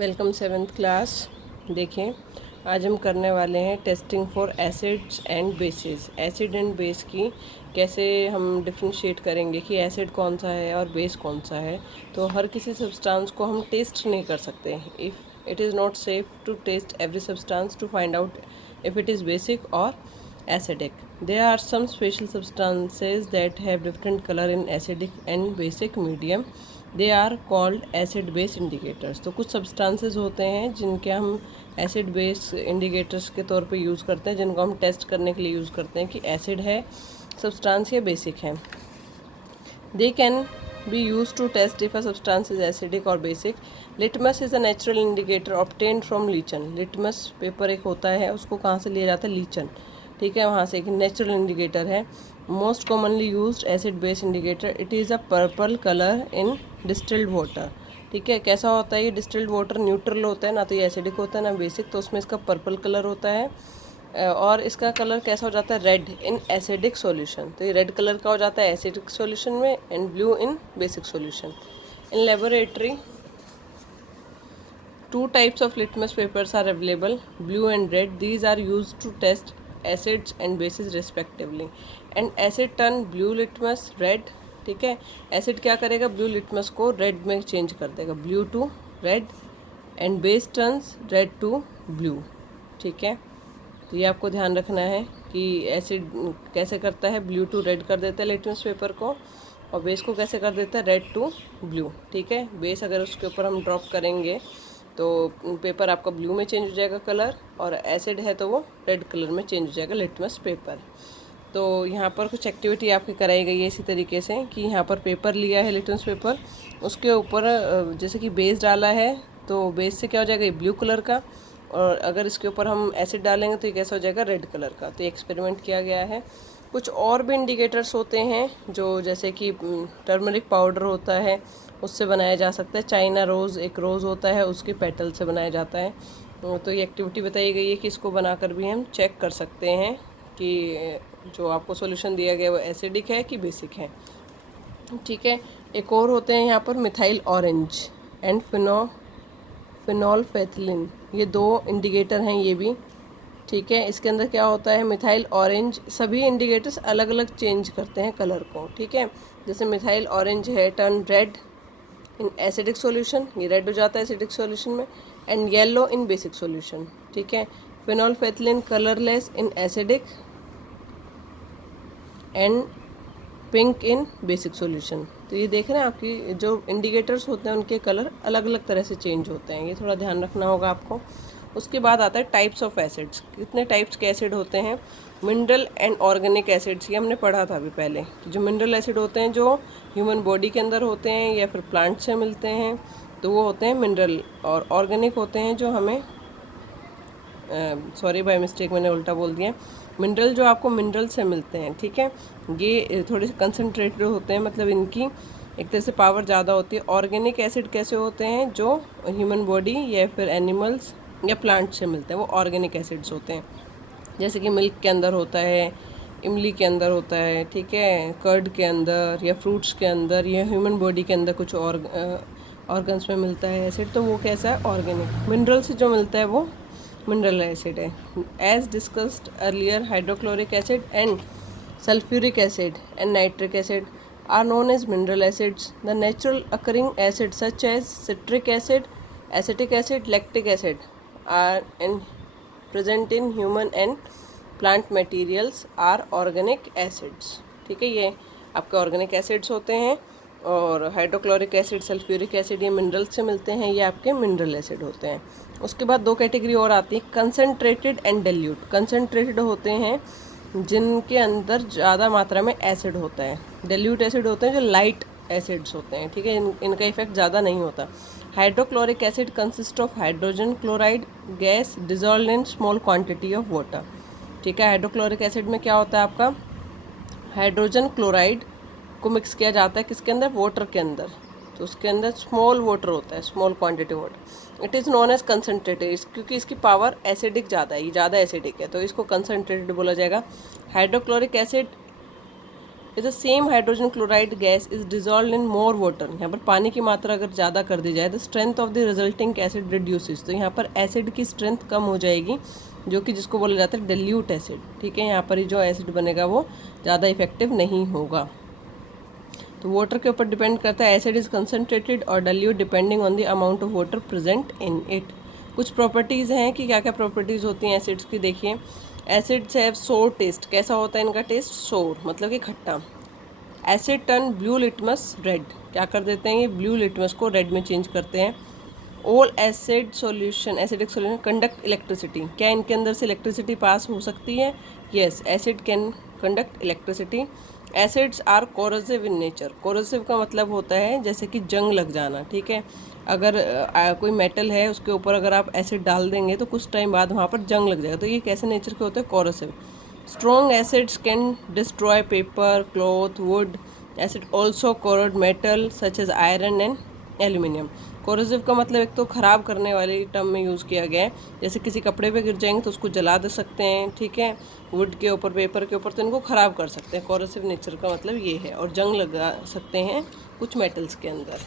Welcome seventh class. देखें, आज हम करने वाले हैं testing for acids and bases. Acid and base की कैसे हम डिफ्रेंशिएट करेंगे कि एसिड कौन सा है और बेस कौन सा है। तो हर किसी सब्सटेंस को हम टेस्ट नहीं कर सकते। If it is not safe to test every substance to find out if it is basic or acidic. There are some special substances that have different color in acidic and basic medium. They are called acid base indicators. तो कुछ substances होते हैं जिनके हम acid base indicators के तौर पे use करते हैं, जिनको हम टेस्ट करने के लिए यूज़ करते हैं कि acid है substance या basic है। They can be used to test if a substance is acidic or basic. Litmus is a natural indicator obtained from lichen. Litmus paper एक होता है, उसको कहाँ से लिया जाता है? लीचन, ठीक है, वहाँ से एक नेचुरल इंडिकेटर है। Most commonly used acid base indicator, it is a purple colour in distilled water. ठीक है, कैसा होता है ये? डिस्टिल्ड वाटर न्यूट्रल होता है, ना तो ये एसिडिक होता है ना बेसिक, तो उसमें इसका पर्पल कलर होता है। और इसका कलर कैसा हो जाता है? Red in acidic solution. तो ये रेड कलर का हो जाता है एसिडिक सॉल्यूशन में, and blue in basic solution. In laboratory two types of litmus papers are available, blue and red. These are used to test acids and bases respectively. And acid turn blue litmus red. ठीक है, acid क्या करेगा? Blue litmus को red में change कर देगा, blue to red, and base turns red to blue. ठीक है, तो ये आपको ध्यान रखना है कि एसिड कैसे करता है, ब्लू टू रेड कर देता है लिटमस पेपर को, और बेस को कैसे कर देता है? Red to blue. ठीक है, बेस अगर उसके ऊपर हम ड्रॉप करेंगे तो पेपर आपका ब्लू में चेंज हो जाएगा कलर, और एसिड है तो वो रेड कलर में चेंज हो जाएगा लिटमस पेपर। तो यहाँ पर कुछ एक्टिविटी आपकी कराई गई है इसी तरीके से कि यहाँ पर पेपर लिया है लिटमस पेपर, उसके ऊपर जैसे कि बेस डाला है, तो बेस से क्या हो जाएगा? ये ब्लू कलर का, और अगर इसके ऊपर हम एसिड डालेंगे तो ये कैसा हो जाएगा? रेड कलर का। तो ये एक्सपेरिमेंट किया गया है। कुछ और भी इंडिकेटर्स होते हैं जो जैसे कि टर्मरिक पाउडर होता है, उससे बनाया जा सकता है। चाइना रोज़, एक रोज़ होता है, उसके पेटल से बनाया जाता है। तो ये एक्टिविटी बताई गई है कि इसको बनाकर भी हम चेक कर सकते हैं कि जो आपको सॉल्यूशन दिया गया है वो एसिडिक है कि बेसिक है। ठीक है, एक और होते हैं यहाँ पर मिथाइल ऑरेंज एंड फिनोल्फेथिलीन, ये दो इंडिकेटर हैं ये भी। ठीक है, इसके अंदर क्या होता है? मिथाइल ऑरेंज, सभी इंडिकेटर्स अलग अलग चेंज करते हैं कलर को। ठीक है, जैसे मिथाइल ऑरेंज है turn red in acidic solution, ये रेड हो जाता है एसिडिक सॉल्यूशन में, and yellow in basic solution. ठीक है, phenolphthalein colourless in acidic and pink in basic solution. तो ये देख रहे हैं, आपकी जो इंडिकेटर्स होते हैं उनके कलर अलग अलग तरह से चेंज होते हैं, ये थोड़ा ध्यान रखना होगा आपको। उसके बाद आता है टाइप्स ऑफ एसिड्स। कितने टाइप्स के एसिड होते हैं? मिनरल एंड ऑर्गेनिक एसिड्स, ये हमने पढ़ा था अभी पहले। जो मिनरल एसिड होते हैं जो ह्यूमन बॉडी के अंदर होते हैं या फिर प्लांट से मिलते हैं, तो वो होते हैं मिनरल। और ऑर्गेनिक होते हैं जो हमें सॉरी बाय मिस्टेक मैंने उल्टा बोल दिया। मिनरल जो आपको मिनरल से मिलते हैं, ठीक है, ये थोड़े से कंसनट्रेटेड होते हैं, मतलब इनकी एक तरह से पावर ज़्यादा होती है। ऑर्गेनिक एसिड कैसे होते हैं? जो ह्यूमन बॉडी या फिर एनिमल्स या प्लांट से मिलते हैं, वो ऑर्गेनिक एसिड्स होते हैं। जैसे कि मिल्क के अंदर होता है, इमली के अंदर होता है, ठीक है, कर्ड के अंदर या फ्रूट्स के अंदर या ह्यूमन बॉडी के अंदर कुछ और ऑर्गन्स में मिलता है एसिड, तो वो कैसा है? ऑर्गेनिक। मिनरल से जो मिलता है वो मिनरल एसिड है। As discussed earlier, hydrochloric acid and sulphuric acid and nitric acid are known as mineral acids. The natural occurring acids such as citric acid, acetic acid, lactic acid are present in human and plant materials are organic acids. ठीक है, ये आपके organic acids होते हैं। और hydrochloric acid, sulphuric acid, ये mineral से मिलते हैं, ये आपके मिनरल एसिड होते हैं। उसके बाद दो कैटेगरी और आती है, कंसनट्रेटेड एंड डिल्यूट। कंसनट्रेटेड होते हैं जिनके अंदर ज़्यादा मात्रा में एसिड होता है। डिल्यूट एसिड होते हैं जो लाइट एसिड्स होते हैं। ठीक है, इनका इफेक्ट ज़्यादा नहीं होता। Hydrochloric acid consist of hydrogen chloride gas dissolve in small quantity of water. ठीक है, हाइड्रोक्लोरिक एसिड में क्या होता है? आपका हाइड्रोजन क्लोराइड को मिक्स किया जाता है किसके अंदर? वाटर के अंदर। तो उसके अंदर स्मॉल वाटर होता है, small quantity water. It is known as concentrated, क्योंकि इसकी पावर एसिडिक ज़्यादा है, ये ज़्यादा एसिडिक है, तो इसको कंसनट्रेटेड बोला जाएगा। हाइड्रोक्लोरिक एसिड जैसे same hydrogen chloride gas is dissolve in more water, यहाँ पर पानी की मात्रा अगर ज़्यादा कर दी जाए the strength of the resulting acid reduces, तो यहाँ पर एसिड की स्ट्रेंथ कम हो जाएगी, जो कि जिसको बोला जाता है डिल्यूट एसिड। ठीक है, यहाँ पर ही जो एसिड बनेगा वो ज़्यादा इफेक्टिव नहीं होगा। तो वाटर के ऊपर डिपेंड करता है, एसिड इज कंसनट्रेटेड और dilute depending on the amount of water present in it. कुछ प्रॉपर्टीज़ हैं कि क्या क्या प्रॉपर्टीज़ होती हैं एसिड्स की, देखिए। एसिड्स हैव सोर टेस्ट, कैसा होता है इनका टेस्ट, सोर मतलब कि खट्टा। Acid turn blue litmus red, क्या कर देते हैं ये ब्लू लिटमस को रेड में चेंज करते हैं। All acid solution, acidic solution conduct electricity, क्या इनके अंदर से इलेक्ट्रिसिटी पास हो सकती है, yes acid can conduct electricity. Acids are corrosive in nature, corrosive का मतलब होता है जैसे कि जंग लग जाना। ठीक है, अगर कोई मेटल है उसके ऊपर अगर आप एसिड डाल देंगे तो कुछ टाइम बाद वहाँ पर जंग लग जाएगा, तो ये कैसे नेचर के होते हैं, corrosive. Strong acids can destroy paper, cloth, wood. Acid also corrode metal such as iron and aluminium. Corrosive का मतलब एक तो ख़राब करने वाली टर्म में यूज़ किया गया है, जैसे किसी कपड़े पे गिर जाएंगे तो उसको जला दे सकते हैं। ठीक है, वुड के ऊपर, पेपर के ऊपर, तो इनको ख़राब कर सकते हैं। कोरोसिव नेचर का मतलब ये है, और जंग लगा सकते हैं कुछ मेटल्स के अंदर।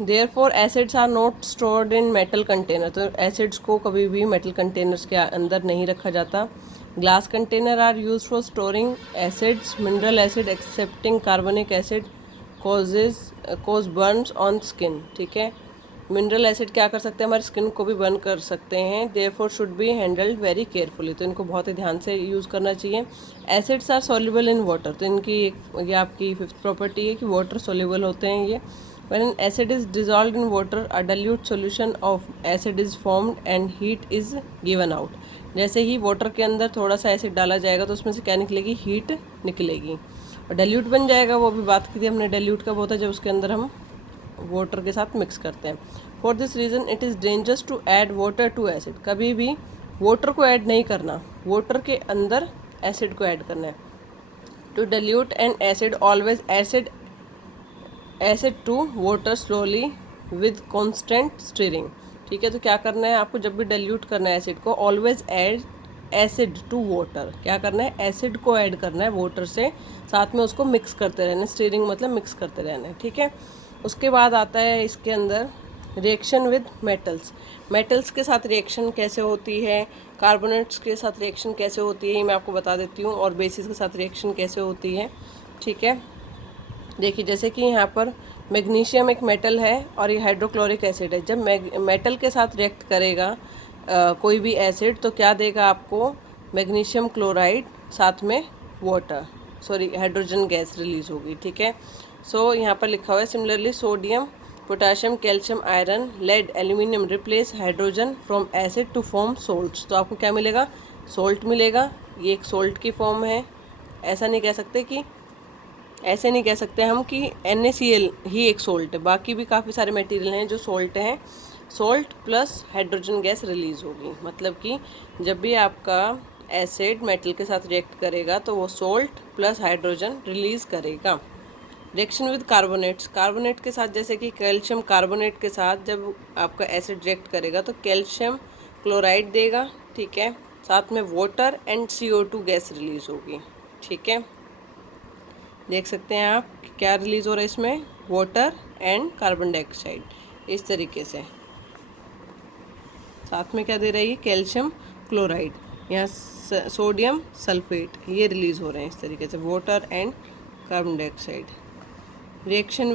Therefore acids are not stored in metal container, तो एसिड्स को कभी भी मेटल कंटेनर्स के अंदर नहीं रखा जाता। Glass container are use for storing acids, mineral acid excepting कार्बनिक acid cause burns on skin. ठीक है, मिनरल एसिड क्या कर सकते हैं, हमारी स्किन को भी बर्न कर सकते हैं। Therefore should be handled very carefully, तो इनको बहुत ही ध्यान से यूज़ करना चाहिए। Acids are soluble in water, तो इनकी ये आपकी फिफ्थ प्रॉपर्टी है कि वाटर सॉल्युबल होते हैं ये। When an acid is dissolved in water, a dilute solution of acid is formed and heat is given out. जैसे ही वाटर के अंदर थोड़ा सा एसिड डाला जाएगा तो उसमें से क्या निकलेगी, हीट निकलेगी, और डाइल्यूट बन जाएगा। वो भी बात की थी हमने, डाइल्यूट कब होता है, जब उसके अंदर हम वाटर के साथ मिक्स करते हैं। For this reason it is dangerous to add water to acid, कभी भी वाटर को ऐड नहीं करना, वाटर के अंदर एसिड को ऐड करना है। To dilute an acid always acid to water slowly with constant stirring. ठीक है, तो क्या करना है आपको, जब भी डाइल्यूट करना है एसिड को, always add acid to water, क्या करना है, एसिड को ऐड करना है वाटर से, साथ में उसको मिक्स करते रहना है। स्टीरिंग मतलब मिक्स करते रहना है। ठीक है, उसके बाद आता है इसके अंदर रिएक्शन विद मेटल्स। मेटल्स के साथ रिएक्शन कैसे होती है, कार्बोनेट्स के साथ रिएक्शन कैसे होती है, ये मैं आपको बता देती हूँ, और बेसिस के साथ रिएक्शन कैसे होती है। ठीक है, देखिए जैसे कि यहाँ पर मैग्नीशियम एक मेटल है और ये हाइड्रोक्लोरिक एसिड है। जब मेटल के साथ रिएक्ट करेगा कोई भी एसिड, तो क्या देगा आपको, मैग्नीशियम क्लोराइड साथ में water, sorry hydrogen gas release होगी। ठीक है, सो यहाँ पर लिखा हुआ है similarly sodium, potassium, calcium, iron, lead, aluminium replace hydrogen from acid to form salts, तो आपको क्या मिलेगा, सोल्ट मिलेगा। ये एक सोल्ट की फॉर्म है, ऐसा नहीं कह सकते कि, ऐसे नहीं कह सकते हम कि NaCl ही एक सोल्ट है, बाकी भी काफ़ी सारे मटेरियल हैं जो सोल्ट हैं। Salt plus hydrogen gas release होगी, मतलब कि जब भी आपका एसिड मेटल के साथ रिएक्ट करेगा तो वो सोल्ट प्लस हाइड्रोजन रिलीज़ करेगा। रिएक्शन विद कार्बोनेट्स, कार्बोनेट के साथ, जैसे कि कैल्शियम कार्बोनेट के साथ जब आपका एसिड रिएक्ट करेगा तो कैल्शियम क्लोराइड देगा। ठीक है, साथ में water and CO2 gas release होगी। ठीक है, देख सकते हैं आप क्या रिलीज़ हो रहा है इसमें, वाटर एंड कार्बन डाइऑक्साइड, इस तरीके से। साथ में क्या दे रही है, कैल्शियम क्लोराइड, यहाँ सोडियम सल्फेट, ये रिलीज़ हो रहे हैं इस तरीके से, water and carbon dioxide. Reaction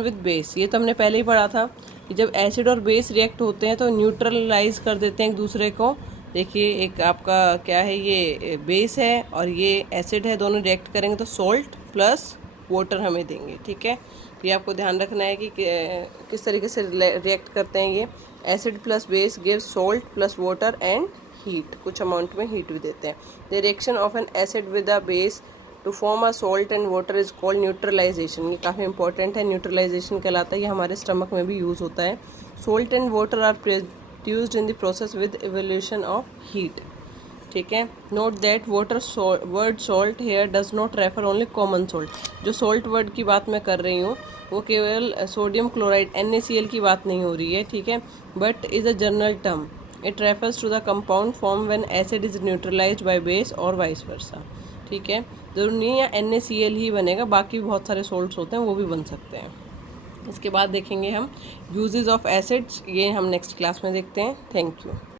with base, ये तो हमने पहले ही पढ़ा था कि जब एसिड और बेस रिएक्ट होते हैं तो न्यूट्रलाइज कर देते हैं एक दूसरे को। देखिए एक आपका क्या है, ये बेस है और ये एसिड है, दोनों रिएक्ट करेंगे तो सोल्ट प्लस वाटर हमें देंगे। ठीक है, तो ये आपको ध्यान रखना है कि किस तरीके से रिएक्ट करते हैं ये। Acid plus base give salt plus water and heat, कुछ अमाउंट में हीट भी देते हैं। The reaction of an acid with a base to form a salt and water is called neutralisation, ये काफ़ी इंपॉर्टेंट है, न्यूट्रलाइजेशन कहलाता है, ये हमारे स्टमक में भी यूज़ होता है। Salt and water are used in the process with evolution of heat. ठीक है, note that word salt here does not refer only common salt, जो salt word की बात मैं कर रही हूँ वो केवल सोडियम क्लोराइड NaCl की बात नहीं हो रही है। ठीक है, but is a general term it refers to the compound form when acid is neutralised by base और वाइस वर्सा। ठीक है, जरूरी नहीं है NaCl ही बनेगा, बाकी भी बहुत सारे सोल्ट्स होते हैं वो भी बन सकते हैं। इसके बाद देखेंगे हम यूजेस ऑफ एसिड्स, ये हम नेक्स्ट क्लास में देखते हैं। Thank you.